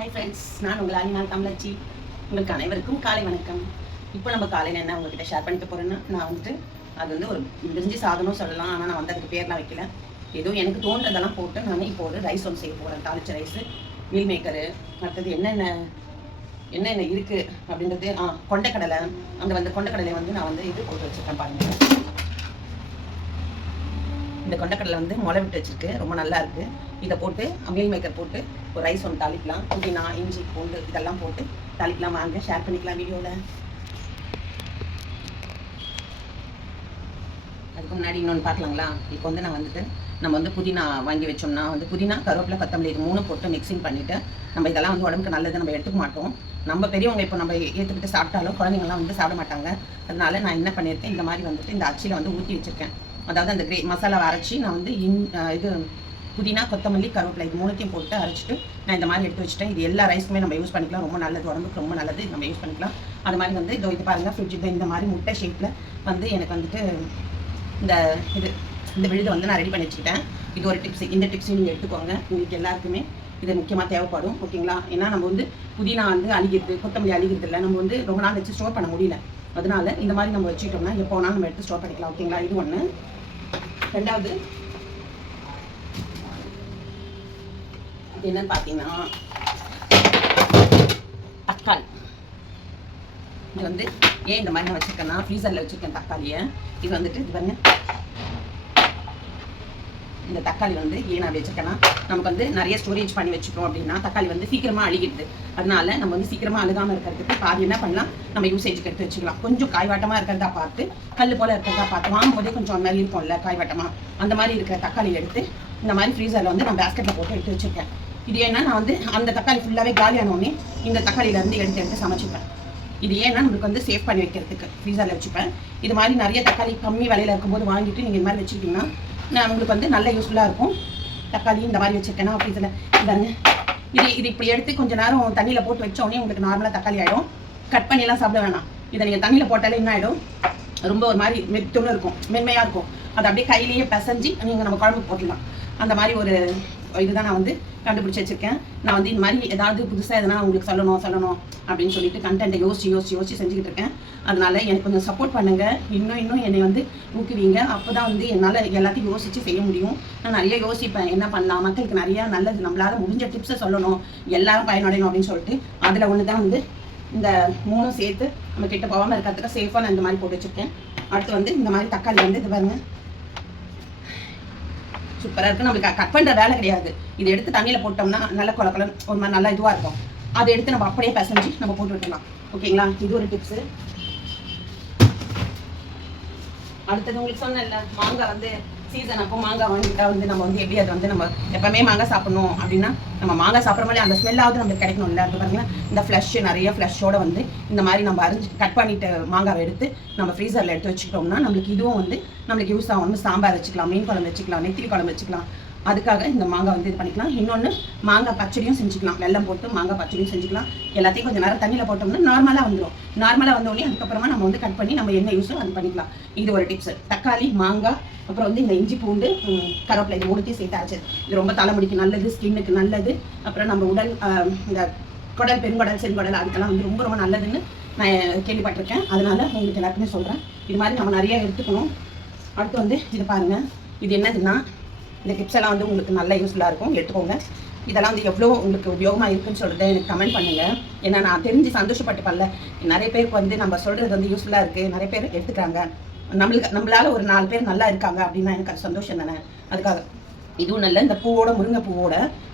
Hi friends, நான் உங்கள் அனிமா தமிழச்சி. உங்களுக்கு அனைவருக்கும் காலை வணக்கம். இப்போ நம்ம காலையில் என்ன உங்கள்கிட்ட ஷேர் பண்ணிக்க போகிறேன்னா, நான் வந்துட்டு அது வந்து ஒரு பிரிஞ்சி சாதனம் சொல்லலாம். ஆனால் நான் வந்து அதுக்கு பேர்லாம் வைக்கல. ஏதோ எனக்கு தோன்றதெல்லாம் போட்டு நான் இப்போ ஒரு ரைஸ் ஒன்று செய்ய போகிறேன். தாளிச்ச ரைஸு, மீல் மேக்கரு, அடுத்தது என்னென்ன இருக்குது அப்படின்றது. கொண்டைக்கடலை, அந்த கொண்டைக்கடலை வந்து நான் வந்து இது போட்டு வச்சுருக்கேன் பாருங்கள். இந்த கொண்டைக்கடலை வந்து முளை விட்டு வச்சுருக்கு, ரொம்ப நல்லா இருக்குது. இதை போட்டு மீல் மேக்கர் போட்டு ஒரு ரைஸ் ஒன்று தாளிக்கலாம். புதினா, இஞ்சி, பூண்டு இதெல்லாம் போட்டு தாளிக்கலாம். வாங்க ஷேர் பண்ணிக்கலாம் வீடியோவில். அதுக்கு முன்னாடி இன்னொன்று பார்க்கலாங்களா? இப்போ வந்து நம்ம வந்து புதினா வாங்கி வச்சோம்னா வந்து புதினா, கருவேப்பிலை, கொத்தமல்லி இது 3 போட்டு மிக்சிங் பண்ணிவிட்டு நம்ம இதெல்லாம் வந்து உடம்புக்கு நல்லது நம்ம எடுத்துக்க மாட்டோம். நம்ம பெரியவங்க இப்போ நம்ம ஏற்றுக்கிட்டு சாப்பிட்டாலும் குழந்தைங்கள்லாம் வந்து சாப்பிட மாட்டாங்க. அதனால நான் என்ன பண்ணியிருக்கேன், இந்த மாதிரி வந்துட்டு இந்த அச்சியில் வந்து ஊற்றி வச்சுருக்கேன். அதாவது அந்த மசாலாவை அரைச்சி நான் வந்து இது புதினா, கொத்தமல்லி, கருவேப்பிலை இது 3த்தையும் போட்டு அரைச்சிட்டு நான் இந்த மாதிரி எடுத்து வச்சுட்டேன். இது எல்லா ரைஸ்க்குமே நம்ம யூஸ் பண்ணிக்கலாம். ரொம்ப நல்லது, உடம்புக்கு ரொம்ப நல்லது, நம்ம யூஸ் பண்ணிக்கலாம். அது மாதிரி வந்து இது பாருங்கள், ஃப்ரிட்ஜ் இந்த மாதிரி முட்டை ஷேப்பில் வந்து எனக்கு வந்துட்டு இந்த விழுதை வந்து நான் ரெடி பண்ணி வச்சுக்கிட்டேன். இது ஒரு டிப்ஸ். இந்த டிப்ஸையும் நீங்கள் எடுத்துக்கோங்க. உங்களுக்கு எல்லாருக்குமே இது முக்கியமாக தேவைப்படும். ஓகேங்களா? ஏன்னா நம்ம வந்து புதினா வந்து அழிகிறது, கொத்தமல்லி அழிகிறது இல்லை. நம்ம வந்து ரொம்ப நாள் வச்சு ஸ்டோர் பண்ண முடியல. அதனால இந்த மாதிரி நம்ம வச்சுக்கிட்டோம்னா எப்போ வேணாலும் நம்ம எடுத்து ஸ்டோர் பண்ணிக்கலாம். ஓகேங்களா? இது ஒன்று. ரெண்டாவது இது என்னன்னு பார்த்தீங்கன்னா தக்காளி. இது வந்து ஏன் இந்த மாதிரி நான் வச்சுருக்கேன்னா, ஃப்ரீசரில் வச்சுருக்கேன் தக்காளியை. இது வந்துட்டு இது பாருங்க, இந்த தக்காளி வந்து ஏன் நான் வச்சுருக்கேன்னா, நமக்கு வந்து நிறைய ஸ்டோரேஜ் பண்ணி வச்சுக்கிறோம் அப்படின்னா தக்காளி வந்து சீக்கிரமாக அழுகிடுது. அதனால நம்ம வந்து சீக்கிரமாக அழுகாமல் இருக்கிறதுக்கு பாதி என்ன பண்ணலாம், நம்ம யூசேஜுக்கு எடுத்து வச்சுக்கலாம். கொஞ்சம் காய்வாட்டமாக இருக்கிறதா பார்த்து, கல் போல் இருக்கிறதா பார்த்து, வாங்கும் போதே கொஞ்சம் அந்த மாதிரி இருக்கும்ல காய்வாட்டமாக, அந்த மாதிரி இருக்கிற தக்காளி எடுத்து இந்த மாதிரி ஃப்ரீசரில் வந்து நான் பேஸ்கெட்டில் போட்டு எடுத்து வச்சுருக்கேன். இது ஏன்னா நான் வந்து அந்த தக்காளி ஃபுல்லாகவே காலியானோடனே இந்த தக்காளியிலேருந்து எடுத்து சமைச்சிப்பேன். இது ஏன்னா நம்மளுக்கு வந்து சேவ் பண்ணி வைக்கிறதுக்கு ஃப்ரீசரில் வச்சுப்பேன். இது மாதிரி நிறைய தக்காளி கம்மி விலையில் இருக்கும்போது வாங்கிட்டு நீங்கள் இந்த மாதிரி வச்சுக்கிட்டிங்கன்னா உங்களுக்கு வந்து நல்ல யூஸ்ஃபுல்லாக இருக்கும். தக்காளி இந்த மாதிரி வச்சுருக்கேன்னா ஃப்ரீசரில் இதாங்க. இது இப்படி எடுத்து கொஞ்சம் நேரம் தண்ணியில் போட்டு வச்சோடனே உங்களுக்கு நார்மலாக தக்காளி ஆகிடும். கட் பண்ணியெல்லாம் சாப்பிட வேணாம். இதை நீங்கள் தண்ணியில் போட்டாலே என்ன ஆகிடும், ரொம்ப ஒரு மாதிரி மெத்துன்னு இருக்கும், மென்மையாக இருக்கும். அதை அப்படியே கையிலேயே பிசைஞ்சு நீங்கள் நம்ம குழம்புக்கு போட்டுடலாம். அந்த மாதிரி ஒரு இதுதான் நான் வந்து கண்டுபிடிச்சி வச்சுருக்கேன். நான் வந்து இந்த மாதிரி ஏதாவது புதுசாக எதனா உங்களுக்கு சொல்லணும் அப்படின்னு சொல்லிட்டு கண்டென்ட்டை யோசிச்சு செஞ்சுக்கிட்டு இருக்கேன். அதனால எனக்கு கொஞ்சம் சப்போர்ட் பண்ணுங்கள். இன்னும் என்னை வந்து ஊக்குவீங்க. அப்போ தான் வந்து என்னால் எல்லாத்தையும் யோசித்து செய்ய முடியும். நான் நிறைய யோசிப்பேன், என்ன பண்ணலாம், மக்களுக்கு நிறையா நல்லது நம்மளால் முடிஞ்ச டிப்ஸை சொல்லணும், எல்லாரும் பயனடையணும் அப்படின்னு சொல்லிட்டு. அதில் ஒன்று தான் வந்து இந்த 3 சேர்த்து நம்ம கிட்ட போகாமல் இருக்கிறதுக்கு சேஃபாக நான் இந்த மாதிரி போட்டு வச்சுருக்கேன். அடுத்து வந்து இந்த மாதிரி தக்காளி வந்து இது பாருங்க, சூப்பராக இருக்குது. நம்மளுக்கு கட் பண்ணுற வேலை கிடையாது. இதை எடுத்து தண்ணியில் போட்டோம்னா நல்ல குழப்பம் ஒரு மாதிரி நல்லா இதுவாக இருக்கும். அதை எடுத்து நம்ம அப்படியே பிசைஞ்சு நம்ம போட்டு விட்டுலாம். ஓகேங்களா? இது ஒரு டிப்ஸு. அடுத்தது உங்களுக்கு சொன்னேன்ல, மாங்காய் வந்து சீசன் அப்போ மாங்காய் வாங்கிட்டா வந்து நம்ம வந்து எப்படி அதை வந்து நம்ம எப்பவுமே மாங்காய் சாப்பிடணும் அப்படின்னா நம்ம மாங்காய் சாப்பிட்ற மாதிரி அந்த ஸ்மெல்லாவது நம்மளுக்கு கிடைக்கணும்ல. அது பாருங்களா, இந்த நிறைய ஃப்ளஷோட வந்து இந்த மாதிரி நம்ம கட் பண்ணிட்டு மாங்காவை எடுத்து நம்ம ஃப்ரீசரில் எடுத்து வச்சுக்கிட்டோம்னா நம்மளுக்கு இதுவும் வந்து நம்மளுக்கு யூஸ் ஆகும். சாம்பார் வச்சுக்கலாம், மீன் குழம்பு வச்சுக்கலாம், நெத்திலி குழம்பு வச்சுக்கலாம். அதுக்காக இந்த மாங்காய் வந்து இது பண்ணிக்கலாம். இன்னொன்று மாங்காய் பச்சடியும் செஞ்சுக்கலாம். வெல்லம் போட்டு மாங்காய் பச்சடியும் செஞ்சுக்கலாம். எல்லாத்தையும் கொஞ்சம் நேரம் தண்ணியில் போட்டோம்னா நார்மலாக வந்துடும். நார்மலாக வந்தோடனே அதுக்கப்புறமா நம்ம வந்து கட் பண்ணி நம்ம என்ன யூஸோ அது பண்ணிக்கலாம். இது ஒரு டிப்ஸ். தக்காளி, மாங்காய், அப்புறம் வந்து இந்த இஞ்சி, பூண்டு, கருவேப்பிலை இது 3த்தையும் சேர்த்து அரைச்சது. இது ரொம்ப தலைமுடிக்கு நல்லது, ஸ்கின்னுக்கு நல்லது. அப்புறம் நம்ம உடல் இந்த குடல், பெருங்குடல், செருங்குடல் அதுக்கெல்லாம் வந்து ரொம்ப ரொம்ப நல்லதுன்னு நான் கேள்விப்பட்டிருக்கேன். அதனால உங்களுக்கு எல்லாருக்குமே சொல்கிறேன், இது மாதிரி நம்ம நிறைய எடுத்துக்கணும். அடுத்து வந்து இது பாருங்கள், இது என்னதுன்னா இந்த டிப்ஸ் எல்லாம் வந்து உங்களுக்கு நல்ல யூஸ்ஃபுல்லாக இருக்கும், எடுத்துக்கோங்க. இதெல்லாம் வந்து எவ்வளோ உங்களுக்கு உபயோகமாக இருக்குன்னு சொல்கிறத எனக்கு கமெண்ட் பண்ணுங்கள். ஏன்னா நான் தெரிஞ்சு சந்தோஷப்பட்டுப்பல்ல. நிறைய பேருக்கு வந்து நம்ம சொல்கிறது வந்து யூஸ்ஃபுல்லாக இருக்குது, நிறைய பேர் எடுத்துக்கிறாங்க. நம்மளால் ஒரு 4 பேர் நல்லா இருக்காங்க அப்படின்னா எனக்கு அது சந்தோஷம் தானே. அதுக்காக இதுவும் நல்ல இந்த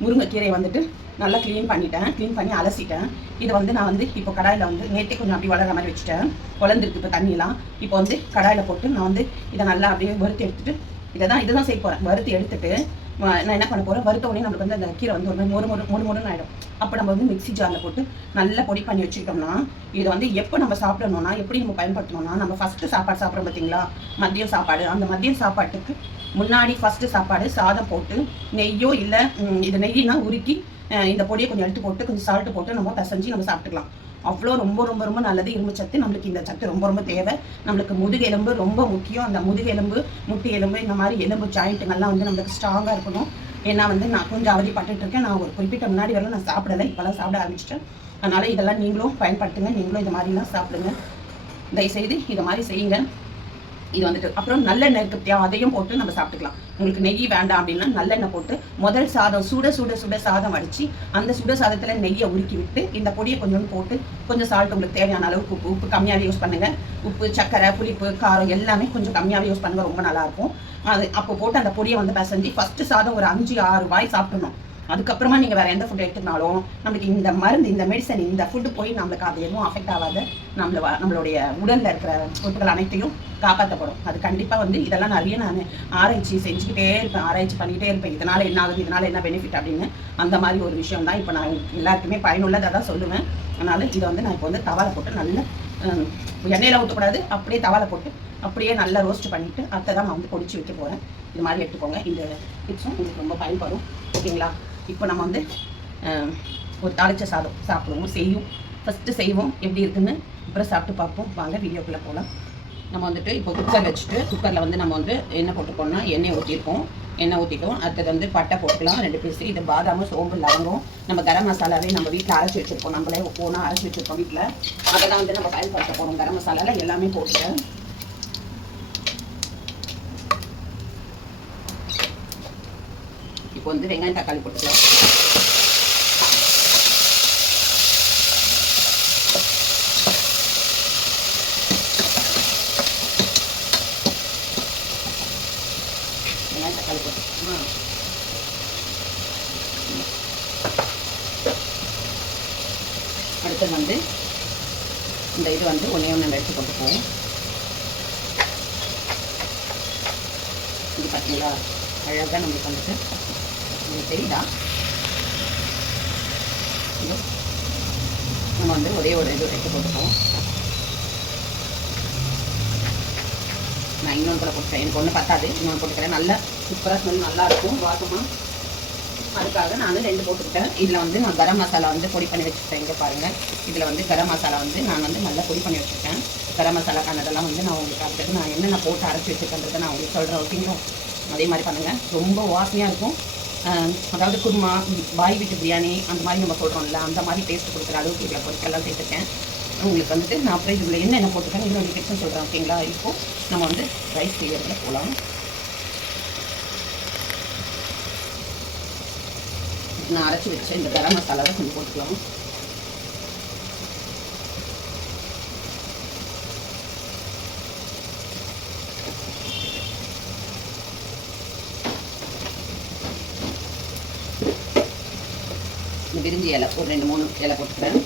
முருங்கைக்கீரையை வந்துட்டு நல்லா க்ளீன் பண்ணி அலசிட்டேன். இதை வந்து நான் வந்து இப்போ கடாயில் வந்து நேற்றே கொஞ்சம் அப்படி வளர்கிற மாதிரி வச்சுட்டேன். வளர்ந்துருக்கு இப்போ தண்ணியெல்லாம். இப்போ வந்து கடாயில் போட்டு நான் வந்து இதை நல்லா அப்படியே வறுத்து எடுத்துட்டு இதுதான் செய்ய போகிறேன். வறுத்து எடுத்துட்டு நான் என்ன பண்ண போகிறேன், வறுத்த உடனே நம்மளுக்கு வந்து அந்த கீரை வந்து ஒரு மாதிரி மொறுன்னு ஆகிடும். அப்போ நம்ம வந்து மிக்ஸி ஜாரில் போட்டு நல்லா பொடி பண்ணி வச்சுக்கிட்டோம்னா இதை வந்து எப்போ நம்ம சாப்பிடணும்னா எப்படி நம்ம பயன்படுத்தணும்னா, நம்ம ஃபஸ்ட்டு சாப்பாடு சாப்பிட்றோம் பார்த்தீங்களா, மதியம் சாப்பாடு. அந்த மதியம் சாப்பாட்டுக்கு முன்னாடி ஃபஸ்ட்டு சாப்பாடு சாதம் போட்டு நெய்யோ இல்லை இது நெய்யினா உருக்கி இந்த பொடியை கொஞ்சம் எடுத்து போட்டு கொஞ்சம் சால்ட்டு போட்டு நம்ம பிசைஞ்சு நம்ம சாப்பிட்டுக்கலாம். அவ்வளோ ரொம்ப ரொம்ப ரொம்ப நல்லது. இரும்பு சத்து நம்மளுக்கு இந்த சத்து ரொம்ப ரொம்ப தேவை. நம்மளுக்கு முதுகெலும்பு ரொம்ப முக்கியம். அந்த முதுகெலும்பு, முட்டி எலும்பு, இந்த மாதிரி எலும்பு ஜாயிண்ட்டுங்கள்லாம் வந்து நம்மளுக்கு ஸ்ட்ராங்காக இருக்கணும். ஏன்னா வந்து நான் கொஞ்சம் அவதிப்பட்டு இருக்கேன். நான் ஒரு குறிப்பிட்ட முன்னாடி வரலாம் நான் சாப்பிடலை, இப்போலாம் சாப்பிட ஆரம்பிச்சிட்டேன். அதனால் இதெல்லாம் நீங்களும் பயன்படுத்துங்க, நீங்களும் இது மாதிரிலாம் சாப்பிடுங்க. தயவுசெய்து இதை மாதிரி செய்யுங்க. இது வந்துட்டு அப்புறம் நல்லெண்ணெய் இருக்கு, அதையும் போட்டு நம்ம சாப்பிட்டுக்கலாம். உங்களுக்கு நெய் வேண்டாம் அப்படின்னா நல்லெண்ணெய் போட்டு முதல் சாதம் சுட சுட சுட சாதம் வடிச்சு அந்த சுட சாதத்தில் நெய்யை உருக்கி விட்டு இந்த பொடியை கொஞ்சம் போட்டு கொஞ்சம் சால்ட் உங்களுக்கு தேவையான அளவுக்கு உப்பு கம்மியாகவே யூஸ் பண்ணுங்க. உப்பு, சக்கரை, புளிப்பு, காரம் எல்லாமே கொஞ்சம் கம்மியாகவே யூஸ் பண்ணுங்க, ரொம்ப நல்லாயிருக்கும். அது அப்போ போட்டு அந்த பொடியை வந்து பிசைஞ்சு ஃபஸ்ட்டு சாதம் ஒரு 5-6 வாய் சாப்பிடணும். அதுக்கப்புறமா நீங்கள் வேறு எந்த ஃபுட் எடுத்துக்கினாலும் நம்மளுக்கு இந்த மருந்து, இந்த மெடிசன், இந்த ஃபுட்டு போய் நம்மளுக்கு அது எதுவும் அஃபெக்ட் ஆகாத நம்மளுடைய உடலில் இருக்கிற உறுப்புகள் அனைத்தையும் காப்பாற்றப்படும். அது கண்டிப்பாக வந்து இதெல்லாம் நிறைய நான் ஆராய்ச்சி செஞ்சுக்கிட்டே இருப்பேன், ஆராய்ச்சி பண்ணிக்கிட்டே இருப்பேன். இதனால் என்ன ஆகுது, இதனால் என்ன பெனிஃபிட் அப்படின்னு. அந்த மாதிரி ஒரு விஷயம் தான் இப்போ நான் எல்லாருக்குமே பயனுள்ளதாக தான் சொல்லுவேன். அதனால் இதை வந்து நான் இப்போ வந்து தவாலை போட்டு நல்ல எண்ணெயில் ஊற்றக்கூடாது, அப்படியே தவாலை போட்டு அப்படியே நல்லா ரோஸ்ட் பண்ணிவிட்டு அதை தான் நான் வந்து பொடிச்சு வைக்க போகிறேன். இது மாதிரி எடுத்துக்கோங்க. இந்த டிப்ஸும் உங்களுக்கு ரொம்ப பயன்படும். ஓகேங்களா? இப்போ நம்ம வந்து ஒரு தாளிச்ச சாதம் சாப்பிடுவோம், ஃபஸ்ட்டு செய்வோம், எப்படி இருக்குன்னு அப்புறம் சாப்பிட்டு பார்ப்போம். வாங்க வீடியோக்குள்ளே போகலாம். நம்ம வந்துட்டு இப்போ குக்கர் வச்சுட்டு குக்கரில் வந்து நம்ம வந்து எண்ணெய் போட்டுக்கோன்னா எண்ணெய் ஊற்றிட்டோம். அடுத்தது வந்து பட்டை போட்டுக்கலாம் 2 பீஸு. இது பாதாமும், சோம்பு, லவங்கம், நம்ம கரம் மசாலாவே நம்ம வீட்டில் அரைச்சி வச்சுருப்போம், நம்மளே போனால் அரைச்சி வச்சுருப்போம் வீட்டில். அதை தான் வந்து நம்ம பயன்படுத்த போகிறோம். கரம் மசாலாவில் எல்லாமே போட்டுட்டேன். இப்போ வந்து வெங்காயம், தக்காளி போட்டுக்கலாம். வெங்காயம், தக்காளி போட்டுக்கலாம். அடுத்தது வந்து இந்த இது வந்து ஒன்றே ஒன்று எடுத்து போட்டுக்குவோம். இது பார்த்தீங்களா, அழகாக நம்மளுக்கு வந்துட்டு தெரியுதா? நம்ம வந்து ஒரே ஒரு இது எடுத்து போட்டுப்போம். நான் இன்னொன்று கூட போட்டுக்கிறேன், எனக்கு ஒன்று பத்தாது, இன்னொன்று போட்டுக்கிறேன். நல்லா சூப்பராக ஸ்மெல் நல்லாயிருக்கும், வாசமாக. அதுக்காக நான் 2 போட்டுக்கிட்டேன். இதில் வந்து நான் கரம் மசாலா வந்து பொடி பண்ணி வச்சுருக்கேன். இங்கே பாருங்கள், இதில் வந்து கரம் மசாலா வந்து நான் வந்து நல்லா பொடி பண்ணி வச்சுருக்கேன். கரம் மசாலாக்கானதெல்லாம் வந்து நான் உங்களுக்கு அடுத்தது நான் என்னென்ன போட்டு அரைச்சி வச்சுருக்கேன்றதை நான் உங்களுக்கு சொல்கிறேன். ஓகேங்களா? அதே மாதிரி பண்ணுங்கள், ரொம்ப வாசனையாக இருக்கும். அதாவது குருமா, பாய் வீட்டு பிரியாணி அந்த மாதிரி நம்ம சொல்கிறோம்ல, அந்த மாதிரி டேஸ்ட் கொடுக்குற அளவுக்கு இதில் பொருட்கள்லாம் சேர்த்துருக்கேன். உங்களுக்கு வந்துட்டு நான் அப்புறம் இதில் என்ன போட்டுருக்கேன் இன்னொரு டிப்ஸும் சொல்கிறேன். ஓகேங்களா? இப்போது நம்ம வந்து ரைஸ் செய்யறதுல போகலாம். நான் அரைச்சி வச்ச இந்த கரம் மசாலாவை கொஞ்சம் போட்டுக்கலாம். விரிஞ்சி இலை ஒரு 2-3 இலை போட்டுக்கிறேன்.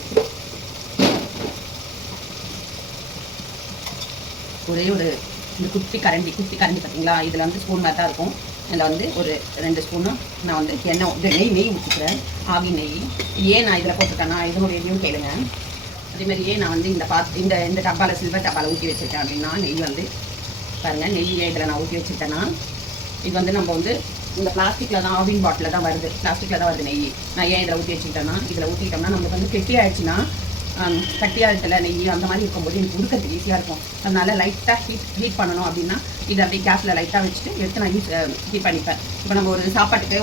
ஒரே ஒரு இந்த குட்டி கரண்டி பார்த்தீங்களா, இதில் வந்து ஸ்பூன் மாதிரி தான் இருக்கும். இதில் வந்து ஒரு 2 ஸ்பூனும் நான் வந்து நெய் ஊற்றிக்கிறேன், ஆவி நெய். ஏன் நான் இதில் போட்டுட்டேன்னா இதனுடைய நெய்யும் கேளுங்க. அதேமாதிரியே நான் வந்து இந்த டப்பாவில், சில்வர் டப்பாவில் ஊற்றி வச்சுருக்கேன். அப்படின்னா நெய் வந்து பாருங்கள், நெய்யே இதில் நான் ஊற்றி வச்சுட்டேன்னா இது வந்து நம்ம வந்து இந்த பிளாஸ்டிக்கில் தான், ஆவின் பாட்டில் தான் வருது, பிளாஸ்டிக்கில் தான் வருது நெய். நான் ஏன் இதில் ஊற்றி வச்சுக்கிட்டேன்னா, இதில் ஊற்றிட்டோம்னா நம்மளுக்கு வந்து கெட்டி ஆகிடுச்சுன்னா, கட்டியாகத்தில் நெய் அந்த மாதிரி இருக்கும்போது எனக்கு உடுக்கிறதுக்கு ஈஸியாக இருக்கும். அதனால் லைட்டாக ஹீட் பண்ணணும் அப்படின்னா இதை அப்படியே கேஸில் லைட்டாக வச்சுட்டு எடுத்து நான் ஹீட் பண்ணிப்பேன். இப்போ நம்ம ஒரு சாப்பாட்டுக்கு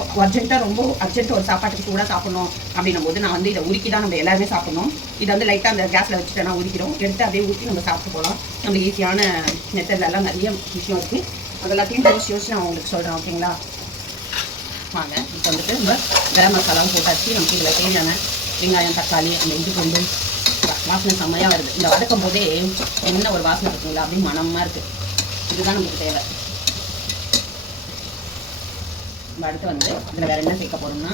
ரொம்ப அர்ஜென்ட்டாக ஒரு சாப்பாட்டுக்கு கூட சாப்பிடணும் அப்படின்னும் போது நான் வந்து இதை உருக்கி தான் நம்ம எல்லாருமே சாப்பிடணும். இதை வந்து லைட்டாக அந்த கேஸில் வச்சுட்டு நான் உரிக்கிறோம், எடுத்து அப்படியே ஊற்றி நம்ம சாப்பிட்டு போகலாம். நம்மளுக்கு ஈஸியான மெத்தட்லாம் நிறைய விஷயம் இருக்குது. அதெல்லாத்தையும் யோசிச்சு நான் உங்களுக்கு சொல்கிறேன். ஓகேங்களா? வாங்க, இப்போ வந்துட்டு நம்ம கரம் மசாலாவும் போட்டாச்சு. நமக்கு இதில் தேவையான வெங்காயம், தக்காளி, அந்த இது கொண்டு வாசனை செம்மையாக வருது. இந்த வதக்கும் போதே என்ன ஒரு வாசனை இருக்குங்களா, அப்படின்னு மனமாக இருக்குது. இதுதான் நமக்கு தேவை. அடுத்து வந்து இதில் வேறு என்ன சேர்க்க போகிறோம்னா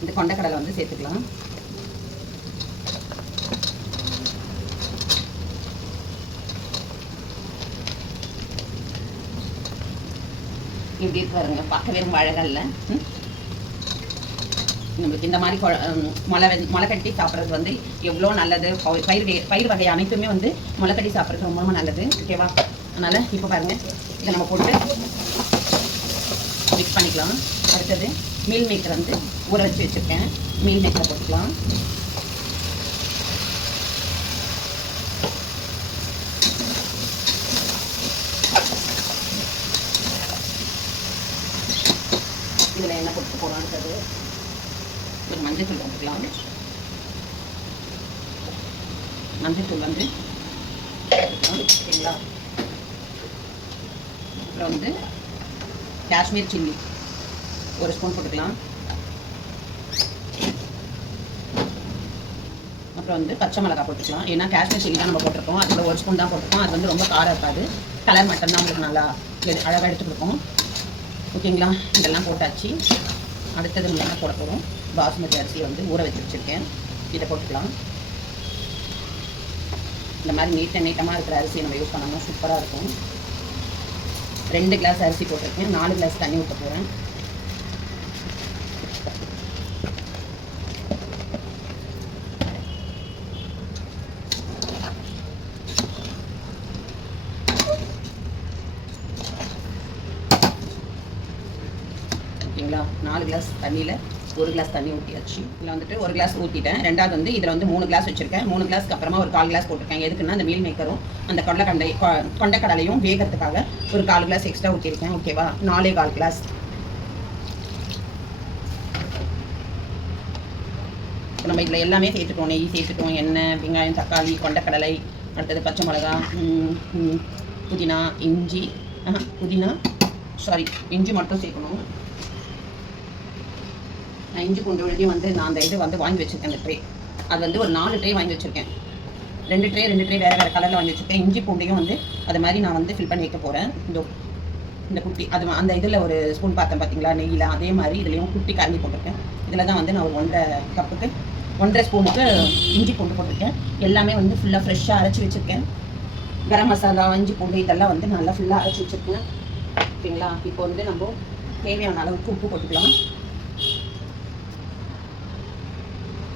இந்த கொண்டைக்கடலை வந்து சேர்த்துக்கலாம். இப்படி இருக்காருங்க, பார்க்கவே ரொம்ப அழகாக இல்லை. நம்மளுக்கு இந்த மாதிரி முளை கட்டி சாப்பிட்றது வந்து எவ்வளோ நல்லது. பயிர் வகை அனைத்துமே வந்து முளை கட்டி சாப்பிட்றது ரொம்ப ரொம்ப நல்லது. ஓகேவா? அதனால் இப்போ பாருங்கள், இதை நம்ம போட்டு மிக்ஸ் பண்ணிக்கலாம். அடுத்தது மீல் மேக்கர் வந்து ஊற வச்சு வச்சுருக்கேன், மீல் மேக்கரை போட்டுக்கலாம். போகிறோம். அடுத்தது கொஞ்சம் மஞ்சள் தூள் போட்டுக்கலாம். மஞ்சள் தூள் வந்து ஓகேங்களா. அப்புறம் வந்து காஷ்மீர் சில்லி 1 ஸ்பூன் போட்டுக்கலாம். அப்புறம் வந்து பச்சை மிளகாய் போட்டுக்கலாம். ஏன்னா காஷ்மீர் சில்லி தான் நம்ம போட்டிருக்கோம், அதில் 1 ஸ்பூன் தான் போட்டிருக்கோம். அது வந்து ரொம்ப காரம் இருக்காது, கலர் மட்டும்தான் உங்களுக்கு நல்லா அழகாக எடுத்து கொடுக்கும். ஓகேங்களா, இதெல்லாம் போட்டாச்சு. அடுத்தது நம்ம என்ன போட போகிறோம், பாஸ்மதி அரிசியை வந்து ஊற வச்சு வச்சுருக்கேன், இதை போட்டுக்கலாம். இந்த மாதிரி நீட்டமாக இருக்கிற அரிசியை நம்ம யூஸ் பண்ணோம்னா சூப்பராக இருக்கும். 2 கிளாஸ் அரிசி போட்டிருக்கேன், 4 கிளாஸ் தண்ணி ஊற்ற போகிறேன். ஓகேங்களா, 4 கிளாஸ் தண்ணியில் 1 கிளாஸ் தண்ணி ஊற்றியாச்சு. இதில் வந்துட்டு 1 கிளாஸ் ஊற்றிட்டேன். ரெண்டாவது வந்து இதில் வந்து 3 கிளாஸ் வச்சுருக்கேன். 3 கிளாஸ்க்கு அப்புறமா ஒரு 1/4 கிளாஸ் போட்டிருக்கேன். எதுக்குன்னா அந்த மீல் மேக்கரும் அந்த கொண்டைக்கடலையும் வேகிறதுக்காக ஒரு 1/4 கிளாஸ் எக்ஸ்ட்ரா ஊற்றிருக்கேன். ஓகேவா, 4.25 கிளாஸ். நம்ம இதில் எல்லாமே சேர்த்துட்டோம். நெய் சேர்த்துட்டோம், எண்ணெய், வெங்காயம், தக்காளி, கொண்டைக்கடலை, அடுத்தது பச்சை மிளகா, புதினா, இஞ்சி மட்டும் சேர்க்கணும். நான் இஞ்சி பூண்டு விழுதி வந்து நான் அந்த இது வந்து வாங்கி வச்சுருக்கேன். அந்த ட்ரே அது வந்து ஒரு 4 ட்ரே வாங்கி வச்சுருக்கேன். 2 ட்ரே வேறு கலரில் வாங்கி வச்சுருக்கேன். இஞ்சி பூண்டையும் வந்து அது மாதிரி நான் வந்து ஃபில் பண்ணி வைக்க போகிறேன். இந்த குட்டி அது அந்த இதில் ஒரு ஸ்பூன் பார்த்தேன் பார்த்தீங்களா, நெய்யில், அதே மாதிரி இதுலேயும் குட்டி கரண்டி போட்டிருக்கேன். இதில் தான் வந்து நான் ஒரு 1.5 கப்புக்கு 1.5 ஸ்பூனுக்கு இஞ்சி பூண்டு போட்டிருக்கேன். எல்லாமே வந்து ஃபுல்லாக ஃப்ரெஷ்ஷாக அரைச்சி வச்சுருக்கேன். கரம் மசாலா, இஞ்சி பூண்டு இதெல்லாம் வந்து நல்லா ஃபுல்லாக அரைச்சி வச்சுருக்கேன். ஓகேங்களா, இப்போ வந்து நம்ம தேவையான அளவுக்கு உப்பு போட்டுக்கலாம்.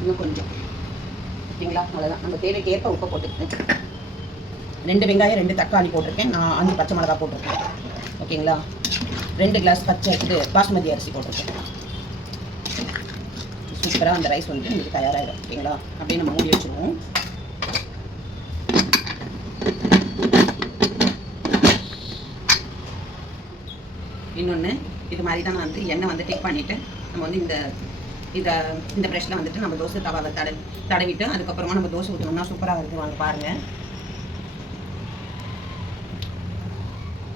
இன்னும் கொஞ்சம். ஓகேங்களா, அவ்வளோதான். நம்ம தேவைக்கு ஏற்ப உப்பை போட்டுக்கிட்டு 2 வெங்காயம் 2 தக்காளி போட்டிருக்கேன். நான் 5 பச்சை மிளகா போட்டிருக்கேன். ஓகேங்களா, 2 கிளாஸ் பாஸ்மதி அரிசி போட்டிருக்கேன். சூப்பராக அந்த ரைஸ் வந்து உங்களுக்கு தயாராகிடும். ஓகேங்களா, அப்படியே நம்ம மூடி வச்சுருவோம். இன்னொன்று, இது மாதிரி தான் நான் வந்து எண்ணெய் வந்து டேக் பண்ணிவிட்டு நம்ம வந்து இந்த ப்ரெஷ்ஷில் வந்துட்டு நம்ம தோசை தவாவை தடவிட்டு அதுக்கப்புறமா நம்ம தோசை ஊற்றணும்னா சூப்பராக இருக்குது. வாங்க பாருங்கள்.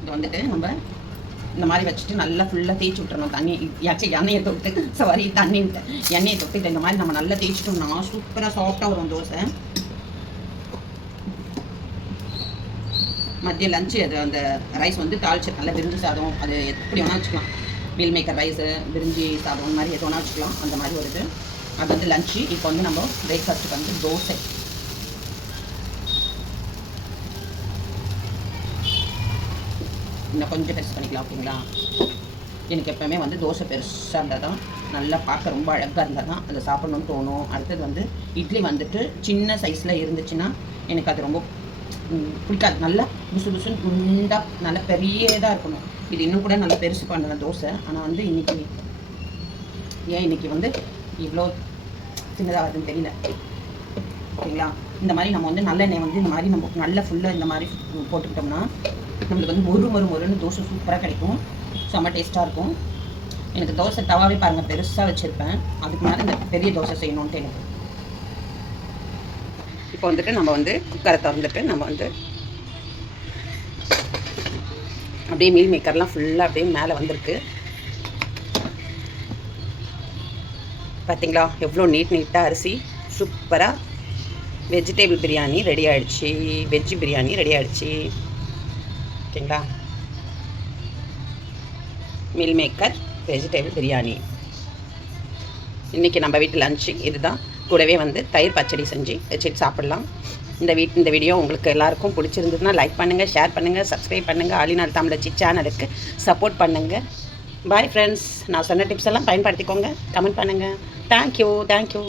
இது வந்துட்டு நம்ம இந்த மாதிரி வச்சுட்டு நல்லா ஃபுல்லாக தேய்ச்சி விட்டுறணும். எண்ணெயை தொட்டு இந்த மாதிரி நம்ம நல்லா தேய்ச்சிட்டோம்னா சூப்பராக சாஃப்டாக வரும் தோசை. மதிய லஞ்சு அது அந்த ரைஸ் வந்து தாளிச்சு நல்லா பிரிஞ்சு சாதம், அது எப்படி வேணால் வச்சுக்கலாம். மீல் மேக்கர் ரைஸு, பிரிஞ்சி சாதம், அந்த மாதிரி எது வேணால் வச்சுக்கலாம். அந்த மாதிரி வருது. அது வந்து லஞ்சு. இப்போ வந்து நம்ம பிரேக்ஃபாஸ்ட்டுக்கு வந்து தோசை. இன்னும் கொஞ்சம் பெருசு பண்ணிக்கலாம். ஓகேங்களா, எனக்கு எப்போவுமே வந்து தோசை பெருசாக இருந்தால் தான், நல்லா பார்க்க ரொம்ப அழகாக இருந்தால் தான் அதை சாப்பிட்ணுன்னு தோணும். அடுத்தது வந்து இட்லி வந்துட்டு சின்ன சைஸில் இருந்துச்சுன்னா எனக்கு அது ரொம்ப பிடிக்காது. நல்லா புசுன்னு குண்டாக நல்லா பெரியதாக இருக்கணும். இது இன்னும் கூட நல்லா பெருசு பண்ணுற தோசை. ஆனால் வந்து இன்னைக்கு வந்து இவ்வளோ சின்னதாக வருதுன்னு தெரியல. ஓகேங்களா, இந்த மாதிரி நம்ம வந்து நல்லெண்ணெய் வந்து இந்த மாதிரி நம்ம நல்லா ஃபுல்லாக இந்த மாதிரி போட்டுக்கிட்டோம்னா நம்மளுக்கு வந்து மொறுன்னு தோசை சூப்பராக கிடைக்கும். செம்ம டேஸ்ட்டாக இருக்கும். எனக்கு தோசை தவாவே பாருங்கள் பெருசாக வச்சுருப்பேன். அதுக்கு மேலே இந்த பெரிய தோசை செய்யணுன்ட்டு எனக்கு. இப்போ வந்துட்டு நம்ம வந்து குக்கரை திறந்துட்டு நம்ம வந்து அப்படியே மீல் மேக்கர்லாம் ஃபுல்லாக அப்படியே மேலே வந்திருக்கு. பார்த்தீங்களா எவ்வளோ நீட்டாக அரிசி சூப்பராக. வெஜிடேபிள் பிரியாணி ரெடி ஆகிடுச்சு, வெஜ்ஜு பிரியாணி ரெடி ஆகிடுச்சு. ஓகேங்களா, மீல் மேக்கர் வெஜிடேபிள் பிரியாணி இன்றைக்கி நம்ம வீட்டு லஞ்சு இதுதான். கூடவே வந்து தயிர் பச்சடி செஞ்சு வச்சுட்டு சாப்பிட்லாம். இந்த வீடியோ உங்களுக்கு எல்லாருக்கும் பிடிச்சிருந்ததுன்னா லைக் பண்ணுங்கள், ஷேர் பண்ணுங்கள், சப்ஸ்கிரைப் பண்ணுங்கள். ஆலிநாள் தமிழச்சி சேனலுக்கு சப்போர்ட் பண்ணுங்கள். Bye friends. நான் சொன்ன டிப்ஸ் எல்லாம் பயன்படுத்திக்கோங்க. கமெண்ட் பண்ணுங்கள். தேங்க்யூ.